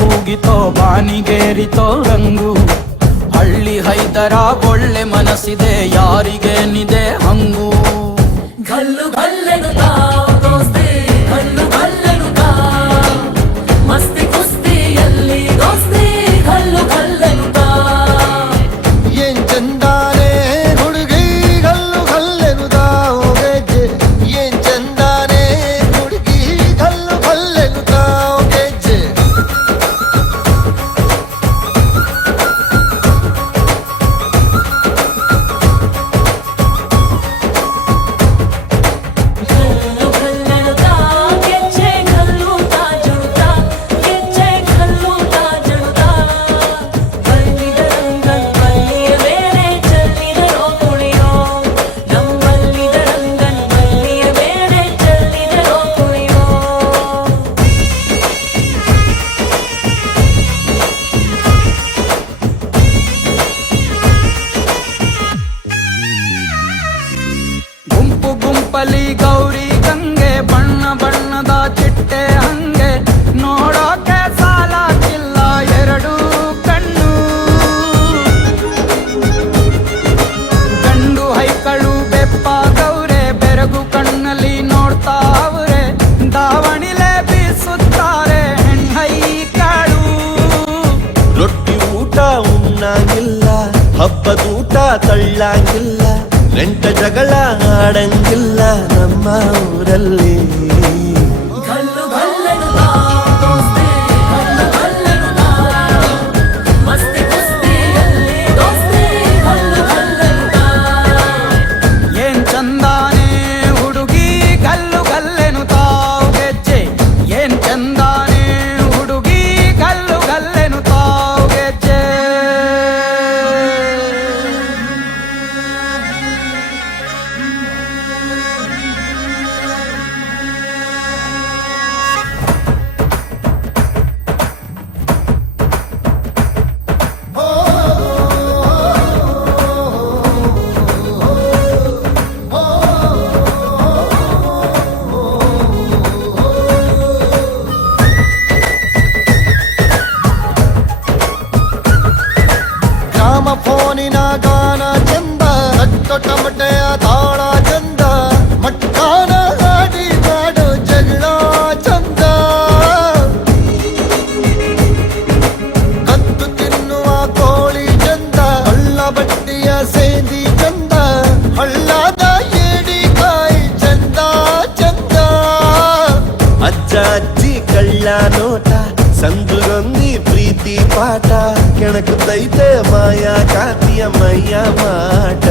ಕೂಗಿತೋ ಬಾನಿಗೇರಿತೋ ರಂಗು. ಹಳ್ಳಿ ಹೈದರ ಒಳ್ಳೆ ಮನಸ್ಸಿದೆ ಯಾರಿಗೇನಿದೆ ಹಂಗು. ಗಲ್ಲು ಗಲ್ಲೆನುತ್ತಾ ದೋಸ್ತಿ ಗಲ್ಲು ಗಲ್ಲೆನುತ್ತಾ ಮಸ್ತಿ ಕುಸ್ತಿಯಲ್ಲಿ ದೋಸ್ತಿ ಗಲ್ಲು ಗಲ್ಲೆನುತ್ತಾ. ಏನ್ ಚಂದಾನೆ ಹುಡುಗಿ ಗಲ್ಲು ಗಲ್ಲೆನುತ್ತಾ ಗೆಜ್ಜೆ. ಏನ್ ಚಂದಾನೆ ಹುಡುಗಿ ಗಲ್ಲು ಗಲ್ಲೆನುತ್ತಾ ಗೆಜ್ಜೆ. ಗಲ್ಲು ಗಲ್ಲೆನುತ್ತಾ ಗೆಜ್ಜೆ ಗಲ್ಲುತ್ತಾ ಜುಣುತ್ತಾ ಗೆಜ್ಜೆ ಗಲ್ಲುತ್ತಾ ಜುಣುತ್ತಾ. ಬಲ್ಲಿದರಂಗನ್ ಬಲ್ಲಿಯ ಮೇಲೆ ಚೆಲ್ಲಿದರೋ ಕುಣಿಯೋ ನಮ್ಮಲ್ಲಿದರಂಗನ್ ಬಲ್ಲಿಯ ಮೇಲೆ ಚೆಲ್ಲಿದರೋ ಕುಣಿಯೋ. ಗುಂಪು ಗುಂಪಲಿ ಗೌರಿ ಗಂಗೆ ಬಣ್ಣ ಬಣ್ಣದ ಚಿಟ್ಟೆ ಹಂಗೆ. ನೋಡೋಕೆ ಸಾಲಾಗಿಲ್ಲ ಎರಡು ಕಣ್ಣು. ಗಂಡು ಹೈಕಳು ಬೆಪ್ಪಾಗವ್ರೆ ಬೆರಗು ಕಣ್ಣಲ್ಲಿ ನೋಡ್ತಾ ಅವ್ರೆ. ದಾವಣಿಲೆ ಬೀಸುತ್ತಾರೆ ಹೆಣ್ಣೈಕಳು. ರೊಟ್ಟಿ ಊಟ ಉಣ್ಣಂಗಿಲ್ಲ, ಹಬ್ಬದೂಟ ತಳ್ಳಂಗಿಲ್ಲ, ನೆಂಟ ಜಗಳ ಆಡಂಗಿಲ್ಲ ನಮ್ಮ ಊರಲ್ಲಿ. ಗಲ್ಲು ಗಲ್ಲೆನುತ್ತಾ ದೋಸ್ತಿ ಗಲ್ಲು ಗಲ್ಲೆನುತ್ತಾ ಮಸ್ತಿ ಕುಸ್ತಿಯಲ್ಲಿ ದೋಸ್ತಿ ಗಲ್ಲು ಗಲ್ಲೆನುತ್ತಾ. ಏನ್ ಚಂದಾನೆ ಹುಡುಗಿ ಗಲ್ಲು ಗಲ್ಲೆನುತ್ತಾ ಗೆಜ್ಜೆ. ಏನ್ ಚಂದಾನೆ ಹುಡುಗಿ ಗಲ್ಲು ಗಲ್ಲೆನುತ್ತಾ ಗೆಜ್ಜೆ. ಗ್ರಾಮ ಫೋನಿನ ಗಾನ ಚಂದ, ಕಟ್ಟು ಟಮಟೆಯ ತಾಳ ಚಂದ, ಮಟ್ಟಾನ ಹಾಡಿ ಮಾಡೋ ಜಗಳ ಚಂದ. ಕತ್ತು ತಿನ್ನುವ ಕೋಳಿ ಚಂದ, ಹಳ್ಳ ಬಟ್ಟಿಯ ಸೇದಿ ಚಂದ, ಹಳ್ಳದ ಏಡಿಕಾಯಿ ಚಂದ ಚಂದ. ಅಜ್ಜ ಅಜ್ಜಿ ಕಳ್ಳ ನೋಟ, ಸಂದುಗೊಂದಿ ಪ್ರೀತಿ ಪಾಠ, ಕೆಣಕುತ್ತೈತೆ ಮಾಯಾ ಕಾತಿಯ ಮೈಯ ಮಾಟ.